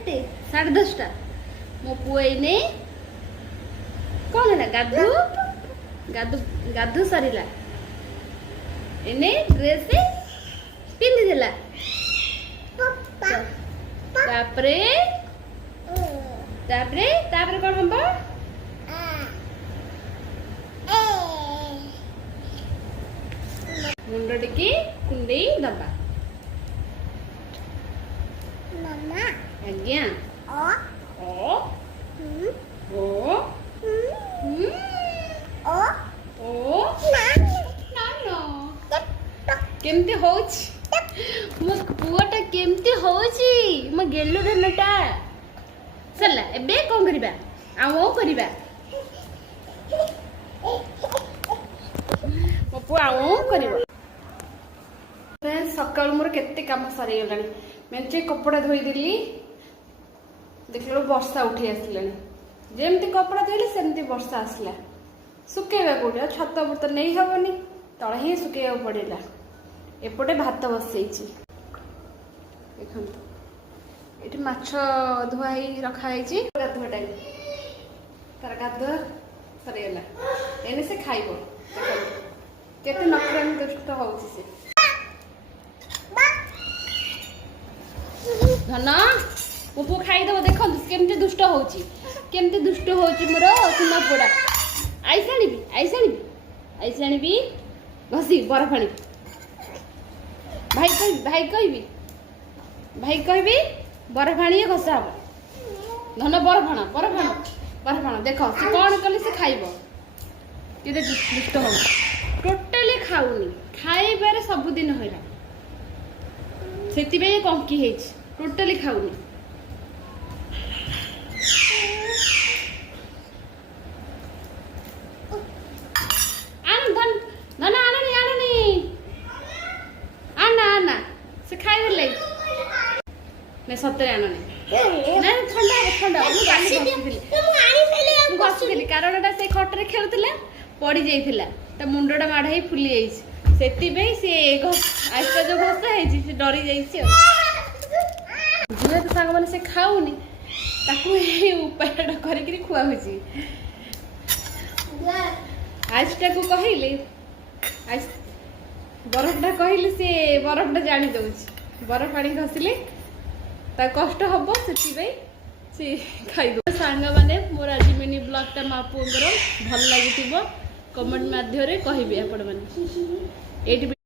କେତେ 10:30 मो पुआ एने कौन है गाधु गाधु गाधु सरिला एने ड्रेस पिंधि देला तापरे तापरे तापरे कौन हम मुंड टिकी कुंडई दबा मामा आज्ञा ओ ओ ओ ओ ओ ना ना ना केमती होची मो पुआटा केमती होची मो गेलु धनटा सरला एबे कोन करिबा आउ करिबा मो पुआ आउ करिबो फ्रेंड्स सकाळ मोर केते काम सरी गलानी मेंचे कपड़ा धोई देली देखलो वर्षा उठी आसलानी जेमती कपड़ा धोइले सेमती वर्षा आसला सुकेबा कोडा छत पर तो नहीं हबनी तळे ही सुकेबा पड़िला एपटे भात बसैछि देखन एठी माछ धुआई रखा हैछि गाधुआ टाइम तार गाधुआ सरी गला एने से खाइबो केते नखरानी दुष्ट होउछि से धन मो पु खाइदेव देख केमती दुष्ट होची केमती दुष्ट होची मोर सुना पोड़ा आइस आनिबी घसी बरफ आनी भाई कहबी बरफ आनी घसा हम धन बरफ आण देख से कौन कले से खाइब केते दुष्ट हो टोटाली खाऊनी खाइबारे सबुदिन होइला सेतिबे कंकी हेछि टोटाली खाऊनी आन धन धन आना से खाइ देले ने सतरे आनने ना ठंडा मु बसिथिली कारणटा से खटरे खेलुथिला पड़ी जाइथिला ता मुंडटा माड़ हे फुली जाइछि सेतिबे से आइसटा जो घसा हेछि से डरी जाइछि झिले तो सांग माने से खाऊनी ताकू ए उपायटा करिकरी खुआ होछि आइसटा को कहिले आइस बरफटा कहिले से बरफटा जानी दउछि बरफ पानी घसिले ता कष्ट हबो सेतिबे से खाइबो सांग माने मोर आज मिनी ब्लॉग ता मापुंगर भल लागिथिबो कमेंट माध्यम रे कहिबे आपण माने एठी